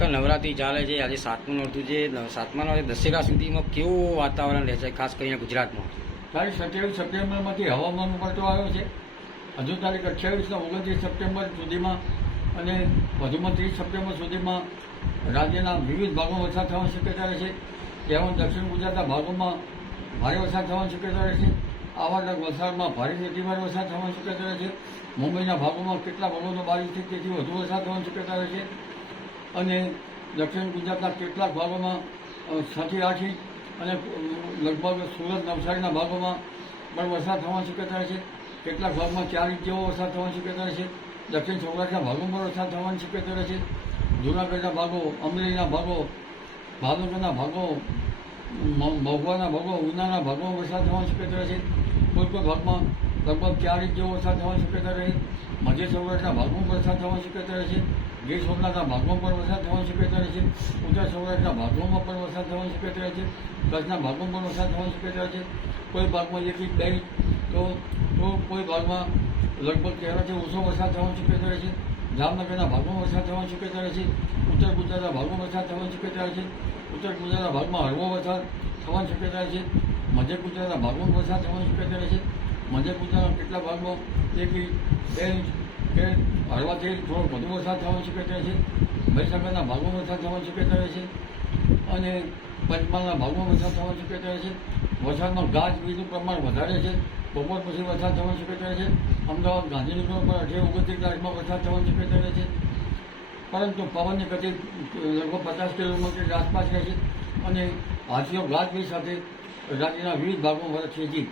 કાકા નવરાત્રી ચાલે છે, આજે સાતમું નોરતું છે સાતમા નોરતે દશેરા સુધીમાં કેવું વાતાવરણ રહેશે ખાસ કરીને ગુજરાતમાં? તારીખ સત્યાવીસ સપ્ટેમ્બરમાંથી હવામાન ઉપરતો આવ્યો છે. હજુ તારીખ અઠ્યાવીસના ઓગણત્રીસ સપ્ટેમ્બર સુધીમાં અને વધુમાં ત્રીસ સપ્ટેમ્બર સુધીમાં રાજ્યના વિવિધ ભાગોમાં વરસાદ થવાની શક્યતા રહેશે તેમાં દક્ષિણ ગુજરાતના ભાગોમાં ભારે વરસાદ થવાની શક્યતા રહેશે આવા વલસાડમાં ભારેથી અતિભારે વરસાદ થવાની શક્યતા રહેશે મુંબઈના ભાગોમાં કેટલા ભાગોનો બાવીસથી તેથી વધુ વરસાદ થવાની શક્યતા રહેશે અને દક્ષિણ ગુજરાતના કેટલાક ભાગોમાં સાથી આઠી અને લગભગ સુરત, નવસારીના ભાગોમાં પણ વરસાદ થવાની શક્યતા રહેશે કેટલાક ભાગમાં ચાર ઇંચ જેવો વરસાદ થવાની શક્યતા છે. દક્ષિણ સૌરાષ્ટ્રના ભાગોમાં વરસાદ થવાની શક્યતા રહેશે જૂનાગઢના ભાગો, અમરેલીના ભાગો, ભાવનગરના ભાગો મહુવાના ભાગો, ઉનાના ભાગોમાં વરસાદ થવાની શક્યતા રહેશે કોઈ કોઈ ભાગમાં લગભગ ચાર ઇંચ જેવો વરસાદ થવાની શક્યતા રહે મધ્ય સૌરાષ્ટ્રના ભાગમાં વરસાદ થવાની શક્યતા રહેશે ગીર સોમનાથના ભાગમાં પણ વરસાદ થવાની શક્યતા રહેશે ઉત્તર સૌરાષ્ટ્રના ભાગોમાં પણ વરસાદ થવાની શક્યતા રહેશે કચ્છના ભાગમાં પણ વરસાદ થવાની શક્યતા રહેશે કોઈ ભાગમાં એક ઇંચ બે ઇંચ તો તો કોઈ ભાગમાં લગભગ તેરથી ઓછો વરસાદ થવાની શક્યતા રહેશે જામનગરના ભાગમાં વરસાદ થવાની શક્યતા રહેશે ઉત્તર ગુજરાતના ભાગમાં વરસાદ થવાની શક્યતા રહેશે ઉત્તર ગુજરાતના ભાગમાં હળવો વરસાદ થવાની શક્યતા રહેશે મધ્ય ગુજરાતના ભાગમાં વરસાદ થવાની શક્યતા રહેશે મધ્ય ગુજરાતના કેટલા ભાગમાં એક ઇંચ બે ઇંચ, કે હળવાથી થોડો વધુ વરસાદ થવાની શક્યતા છે? મહીસાગરના ભાગમાં વરસાદ થવાની શક્યતા છે? અને પંચમહાલના ભાગમાં વરસાદ થવાની શક્યતા છે? વરસાદમાં ગાજ વીજનું પ્રમાણ વધારે છે? બપોર પછી વરસાદ થવાની શક્યતા છે? અમદાવાદ ગાંધીનગરમાં પણ અઢી ઓગણત્રીસ તારીખમાં વરસાદ થવાની શક્યતા રહેશે પરંતુ પવનની ગતિ લગભગ પચાસ કિલોમીટર આસપાસ રહેશે અને હાથીઓ ગાજવીજ સાથે રાજ્યના વિવિધ ભાગોમાં વરસશે જી.